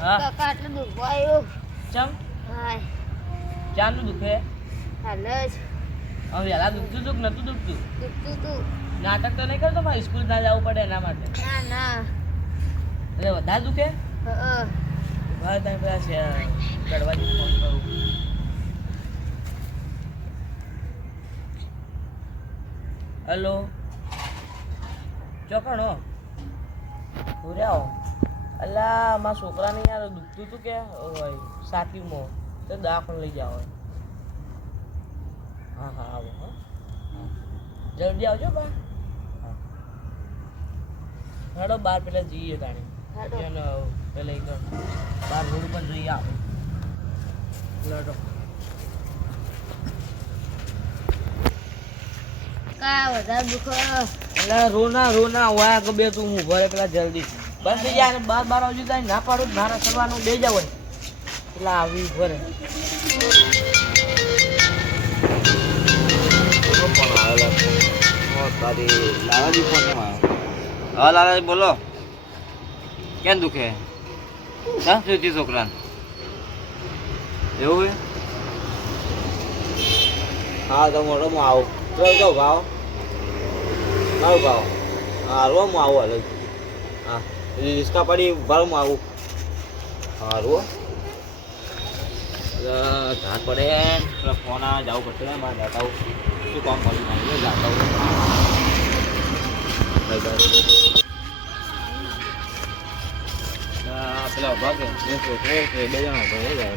હા કાકા આટલું દુખવા આવ્યું. ચમ હાય ચાનું દુખે હાલ જ હવે વહેલા દુખતું હતું કે નતું દુખતું દુખતું તું. નાટક તો નહીં કરતો મારે સ્કૂલ ના જવું પડે એના માટે ના ના એટલે વધારે દુખે ભાઈ તમે પેલા છે ગડવાજી ફોન કરું હેલો ચોકણો ઘરે આવો અલા મારા છોકરાને યાર દુખતું હતું કે સાતીમાં તો દવાખાને લઈ જાઓ હા હા આવો હા હા જલ્દી આવજો બા હા હેડો બાર પેલા જઈએ તાણે એને પેલા એક બાર રોડ ઉપર જઈએ આવે લડો કા વધારે દુખો. એટલે રોના હોય કે બે તું હું ભરે પેલા જલ્દી બસ થઈ જાય બાર આવજો તાય ના પાડું નાના કરવાનું બે જાવ એટલે આવી ભરે લાલાજી ફોન હા લાલાજી બોલો કેમ દુખે હા શું થયું છોકરાને એવું હા તો મોટો હું આવું તો ભાવ મારું ભાવ હા રો હું આવું હાલ હા રિસ્કા પડી ભાવ હું આવું હા રો ધાર પડે ફોન આ જવું પડશે મારે જતા આવું શું કામ કર્યું જતા આવું પેલા ઉભા કે બે જણા ઉભા થઈ જાય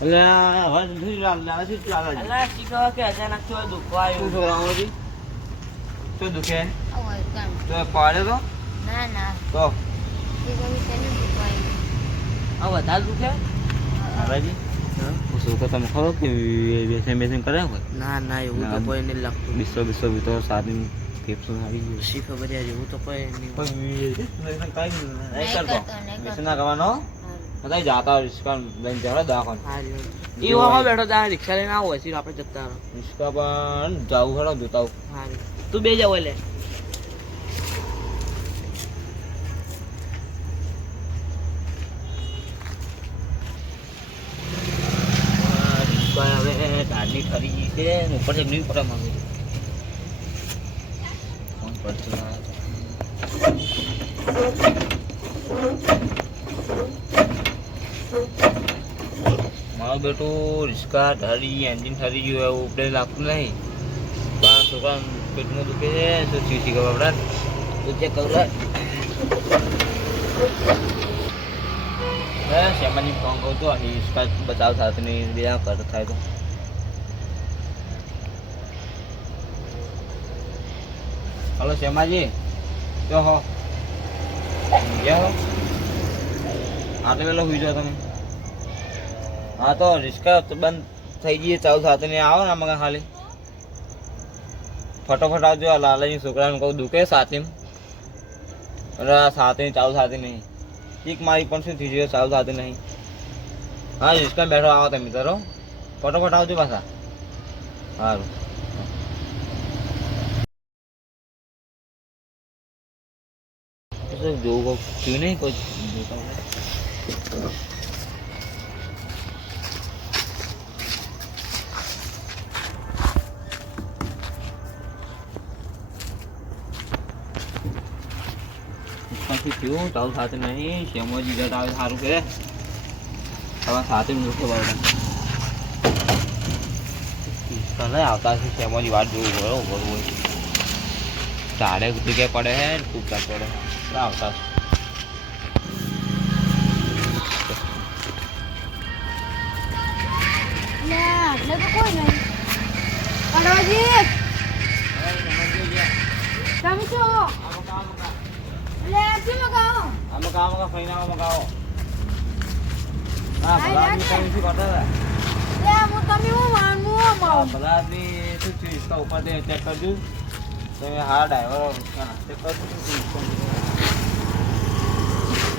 એટલે હવે શું ચાલે અલા શીખો કે અચાનક તો દુખવા શું આવ્યું છોકરાઓથી શું દુખે આવો કામ. તો પાડે તો ના ના તો એ કોઈ તને દુખવા આવ્યું. આ વધારે દુખે રાજી શું કે તમે ખબર કે બેસન કરે હોય ના ના એવું તો કોઈ નહીં લાગતું બિસ્સો બીતો સાદી ફેફસું આવી ગયું શી ખબર યાર એવું તો કોઈ નહીં બેસન ના કરવાનો બધા જાતા રિસ્કા લઈને જવા દવાખાને એ ઓમાં બેઠો ત્યાં રિક્ષા લઈને આવો પછી આપણે જતા રહો રિસ્કા પણ જાવું ખરા જોતા હારી તું બે જાવ એટલે હવે ગાડી ખરી ગઈ છે ઉપરથી નહીં પડે મને ફોન પડશે મારો બેટો રિસ્કા ઠરી એન્જિન ઠરી ગયું એવું ઉપડે લાગતું નહીં પણ છોકરા પેટમાં દુખે છે શું ચીસી ખબર આપણા તો ચેક કરું શેમાની ફોન કહું તો રિસ્કા બચાવ સાથે નહીં બે કર થાય તો હલો શેમાજી જો હો ગયા હો આટલે પેલો સુઈ જાઓ તમે હા તો રિસ્કા બંધ થઈ ગઈ ચાલુ સાથે નહીં આવો ને મગા ખાલી ફટોફટ આવજો લાલાજી છોકરાને કહું દુખે સાથે અરે સાથે ચાલુ સાથે નહીં ચીક મારી પણ શું થઈ ગયું ચાલુ સાથે નહીં હા રિસ્કા બેઠો આવો તમે તરો ફટોફટ આવજો પાછા સારું જોવું થયું નહીં કોઈ થયું ચાલુ સાથે નહીં શેમોજી જટ આવે સારું કરે હવે સાથે મૂકે બરાબર નહીં આવતા છે શેમોજી વાત જોવું બરોબર હોય તારે જગ્યાએ પડે હે ને ખૂબ ચાલ પડે આવતા એટલે તો કોઈ નહીં. કડવાજી તમે શું એટલે શું મગાવો? મગાવો ફૈના મગાવો હા ભલા તમે શું કરતા હતા હું તમે હું માનું ભલા આદમી શું થયું इसका ऊपर से चेक करજો तो हाँ ड्राइवर चेक कर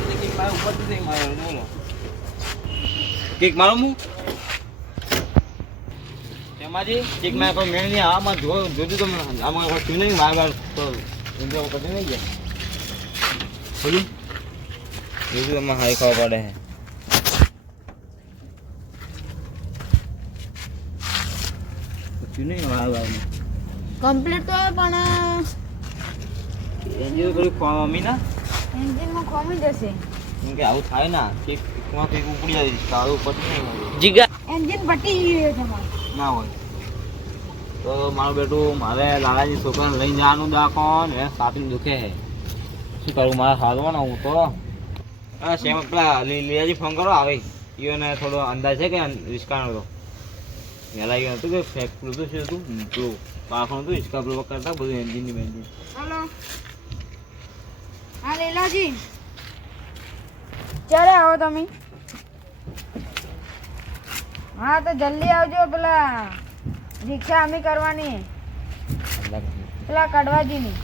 लेकिन मैं ऊपर से मारो बोलो किक मारो मुँह શેમાજી ચીક મેં કોઈ મેળ નહીં આમાં જોજો તો આમાં કોઈ નહીં વાર વાર તો ઊંધો કદી નહીં ગયા બોલું બીજું એમાં હાઈ ખાવા પડે નહીં કમ્પ્લીટ તો પણ એન્જિન થોડી મમ્મી ના એન્જિનમાં ખોમી જશે. કેમ કે આવું થાય ના કંઈક ઉપડી જાય સારું પછી નહીં હોય. જીગા એન્જિન ફટી ગયું તમારું. ના હોય તો મારું બેટું મારે લાલાજી છોકરાને લઈને જવાનું દાખોન એ સાપીને દુખે છે શું કરું મારે હાલવાનો હું તો હા સેમ પેલા લીલાજી ફોન કરો આવે એને થોડો અંદાજ છે કે રિસ્કાનો હતો વહેલા એવું હતું કે પેલું તો શું હતું પેલું પાખણ હતું રિસ્કા પેલું કરતા બધું એન્જિનની બેન્જિન હલો હા લીલાજી ક્યારે આવો તમે? હા તો જલ્દી આવજો. પેલા રિક્ષા અમે કરવાની પેલા કડવાજીની.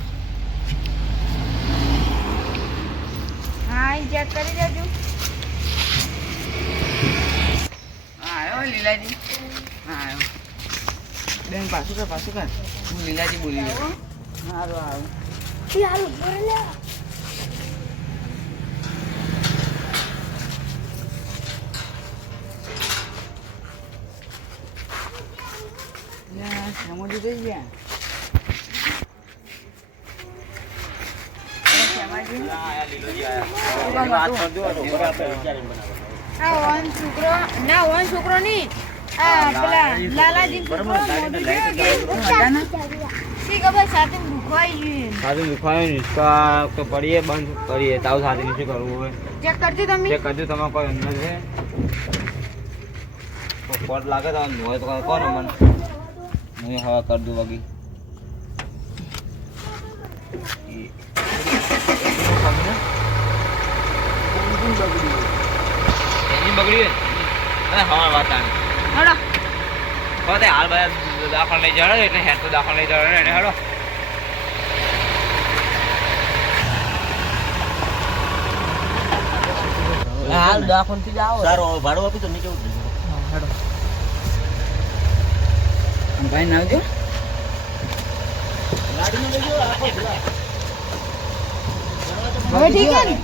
હા અહીં ચેક કરી દેજો. હા આવ્યો લીલાજી હા આવ્યો બેન પાછું કર હું લીલાજી બોલી રહ્યો સારું આવ્યું હારું બોલે લે. સમજી થઈ ગયા આ વન છોકરો ના વન છોકરો નહીં આ પેલા લાલાજી છોકરો મોઢું જોયો કે શી ખબર સાથે દુખવાઈ ગયું. સાથે દુખાયો રિસ્કા તો પડીએ બંધ કરીએ તાવ સાથે શું કરવું હોય ચેક કરજો તમે. ચેક કરજો તમારે કોઈ અંદર છે તો પટ લાગે તો હોય તો કોણ મને હું હવા કરી દઉં બાકી એની બગડી હોય હવા વાત આવે હલો હવે હાલ બધા દાખલ લઈ જવા એટલે હેડ તો દાખલ લઈ જવા એને હેડો હાલ દાખલ થી જાઓ સારું ભાડું આપી તો નીચે ઉતરી હેડો ભાઈ નાવજો હવે ઠીક છે ને?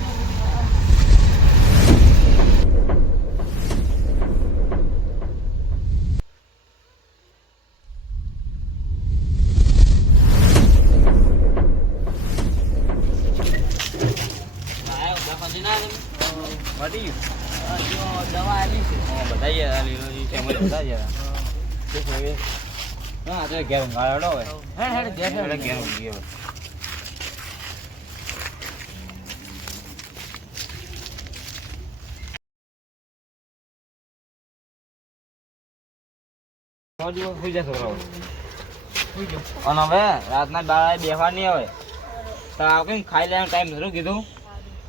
દવા આવી છે બતાઈએ લીલોજી છે મને બતાઈએ હા તો ઘેર ગાળો હોય હેડ ઘેર ઘેર ઘેર ઊંઘી સુઈ જા છોકરાઓ અને હવે રાતના દાડા બેહવા નહીં આવે તો કેમ ખાઈ લેવાનો ટાઈમ થયો કીધું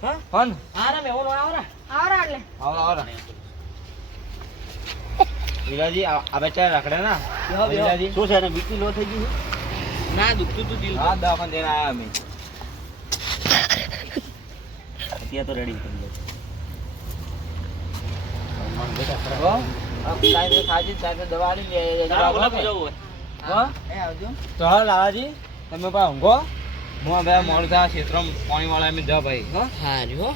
હા ફોન આરામ એવો આવરા આવરા એટલે આવો આવો લીલાજી આપણે ચાલ રાખડે ના લીલાજી શું છે ને બીપી લો થઈ ગયું ના દુખતું તું દિલ હા દવાખાને જઈને આવ્યા અમે અત્યારે તો રેડી કરી લો દવા જવું હા એ આવજો તો હા લાલાજી તમે ભાઈ ઊંઘો હું બે મોડું થયા ક્ષેત્રમાં પાણી વાળા અમે જા ભાઈ હા હારું હો